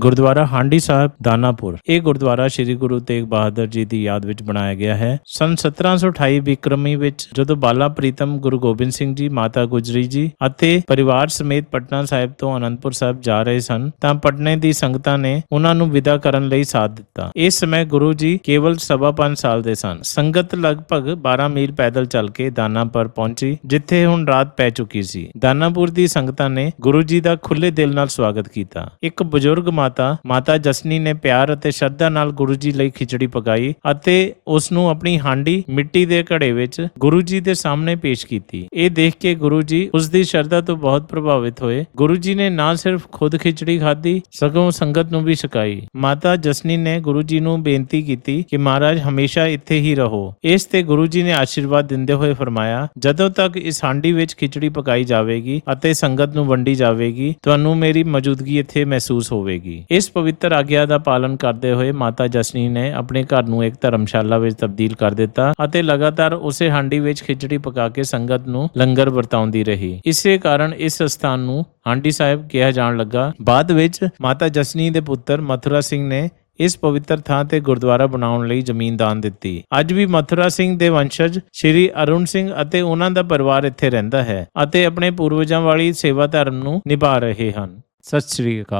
ਗੁਰਦੁਆਰਾ ਹਾਂਡੀ ਸਾਹਿਬ, ਦਾਨਾਪੁਰ। ਇਹ ਗੁਰਦੁਆਰਾ ਸ੍ਰੀ ਗੁਰੂ ਤੇਗ ਬਹਾਦਰ ਜੀ ਦੀ ਯਾਦ ਵਿੱਚ ਬਣਾਇਆ ਗਿਆ ਹੈ। ਸਨ 1728 ਵਿਕਰਮੀ ਵਿੱਚ ਜਦੋਂ ਬਾਲਾ ਪ੍ਰੀਤਮ ਗੁਰੂ ਗੋਬਿੰਦ ਸਿੰਘ ਜੀ, ਮਾਤਾ ਗੁਜਰੀ ਜੀ ਅਤੇ ਪਰਿਵਾਰ ਸਮੇਤ ਪਟਨਾ ਸਾਹਿਬ ਤੋਂ ਅਨੰਦਪੁਰ ਸਾਹਿਬ ਜਾ ਰਹੇ ਸਨ, ਤਾਂ ਪਟਨੇ ਦੀ ਸੰਗਤਾਂ ਨੇ ਉਹਨਾਂ ਨੂੰ ਵਿਦਾ ਕਰਨ ਲਈ ਸਾਥ ਦਿੱਤਾ। ਇਸ ਸਮੇਂ ਗੁਰੂ ਜੀ ਕੇਵਲ ਸਵਾ ਪੰਜ ਸਾਲ ਦੇ ਸਨ। ਸੰਗਤ ਲਗਭਗ 12 ਮੀਲ ਪੈਦਲ ਚੱਲ ਕੇ ਦਾਨਾਪੁਰ ਪਹੁੰਚੀ, ਜਿੱਥੇ ਹੁਣ ਰਾਤ ਪੈ ਚੁੱਕੀ ਸੀ। ਦਾਨਾਪੁਰ ਦੀ ਸੰਗਤਾਂ ਨੇ ਗੁਰੂ ਜੀ ਦਾ ਖੁੱਲੇ ਦਿਲ ਨਾਲ ਸਵਾਗਤ ਕੀਤਾ। ਇੱਕ ਬਜ਼ੁਰਗ ਮਾਤਾ ਮਾਤਾ ਜਸਨੀ ਨੇ ਪਿਆਰ ਅਤੇ ਸ਼ਰਧਾ ਨਾਲ ਗੁਰੂ ਜੀ ਲਈ ਖਿਚੜੀ ਪਕਾਈ ਅਤੇ ਉਸ ਨੂੰ ਆਪਣੀ ਹਾਂਡੀ ਮਿੱਟੀ ਦੇ ਘੜੇ ਵਿੱਚ ਗੁਰੂ ਜੀ ਦੇ ਸਾਹਮਣੇ ਪੇਸ਼ ਕੀਤੀ। ਇਹ ਦੇਖ ਕੇ ਗੁਰੂ ਜੀ ਉਸ ਦੀ ਸ਼ਰਧਾ ਤੋਂ ਬਹੁਤ ਪ੍ਰਭਾਵਿਤ ਹੋਏ। ਗੁਰੂ ਜੀ ਨੇ ਨਾ ਸਿਰਫ ਖੁਦ ਖਿਚੜੀ ਖਾਧੀ, ਸਗੋਂ ਸੰਗਤ ਨੂੰ ਵੀ ਛਕਾਈ। ਮਾਤਾ ਜਸਨੀ ਨੇ ਗੁਰੂ ਜੀ ਨੂੰ ਬੇਨਤੀ ਕੀਤੀ ਕਿ ਮਹਾਰਾਜ ਹਮੇਸ਼ਾ ਇੱਥੇ ਹੀ ਰਹੋ। ਇਸ ਤੇ ਗੁਰੂ ਜੀ ਨੇ ਆਸ਼ੀਰਵਾਦ ਦਿੰਦੇ ਹੋਏ ਫਰਮਾਇਆ, ਜਦੋਂ ਤੱਕ ਇਸ ਹਾਂਡੀ ਵਿੱਚ ਖਿਚੜੀ ਪਕਾਈ ਜਾਵੇਗੀ ਅਤੇ ਸੰਗਤ ਨੂੰ ਵੰਡੀ ਜਾਵੇਗੀ, ਤੁਹਾਨੂੰ ਮੇਰੀ ਮੌਜੂਦਗੀ ਇੱਥੇ ਮਹਿਸੂਸ ਹੋਵੇਗੀ। ਇਸ ਪਵਿੱਤਰ ਆਗਿਆ ਦਾ ਪਾਲਣ ਕਰਦੇ ਹੋਏ ਮਾਤਾ ਜਸਨੀ ਨੇ ਆਪਣੇ ਘਰ ਨੂੰ ਇੱਕ ਧਰਮਸ਼ਾਲਾ ਵਿੱਚ ਤਬਦੀਲ ਕਰ ਦਿੱਤਾ ਅਤੇ ਲਗਾਤਾਰ ਉਸੇ ਹਾਂਡੀ ਵਿੱਚ ਖਿਚੜੀ ਪਕਾ ਕੇ ਸੰਗਤ ਨੂੰ ਲੰਗਰ ਵਰਤਾਉਂਦੀ ਰਹੀ। ਇਸੇ ਕਾਰਨ ਇਸ ਸਥਾਨ ਨੂੰ ਹਾਂਡੀ ਸਾਹਿਬ ਕਿਹਾ ਜਾਣ ਲੱਗਾ। ਬਾਅਦ ਵਿੱਚ ਮਾਤਾ ਜਸਨੀ ਦੇ ਪੁੱਤਰ ਮਥੁਰਾ ਸਿੰਘ ਨੇ ਇਸ ਪਵਿੱਤਰ ਥਾਂ ਤੇ ਗੁਰਦੁਆਰਾ ਬਣਾਉਣ ਲਈ ਜ਼ਮੀਨ ਦਾਨ ਦਿੱਤੀ। ਅੱਜ ਵੀ ਮਥੁਰਾ ਸਿੰਘ ਦੇ ਵੰਸ਼ਜ ਸ਼੍ਰੀ ਅਰੁਣ ਸਿੰਘ ਅਤੇ ਉਹਨਾਂ ਦਾ ਪਰਿਵਾਰ ਇੱਥੇ ਰਹਿੰਦਾ ਹੈ ਅਤੇ ਆਪਣੇ ਪੂਰਵਜਾਂ ਵਾਲੀ ਸੇਵਾ ਧਰਮ ਨੂੰ ਨਿਭਾ ਰਹੇ ਹਨ। ਸਤਿ ਸ੍ਰੀ ਅਕਾਲ।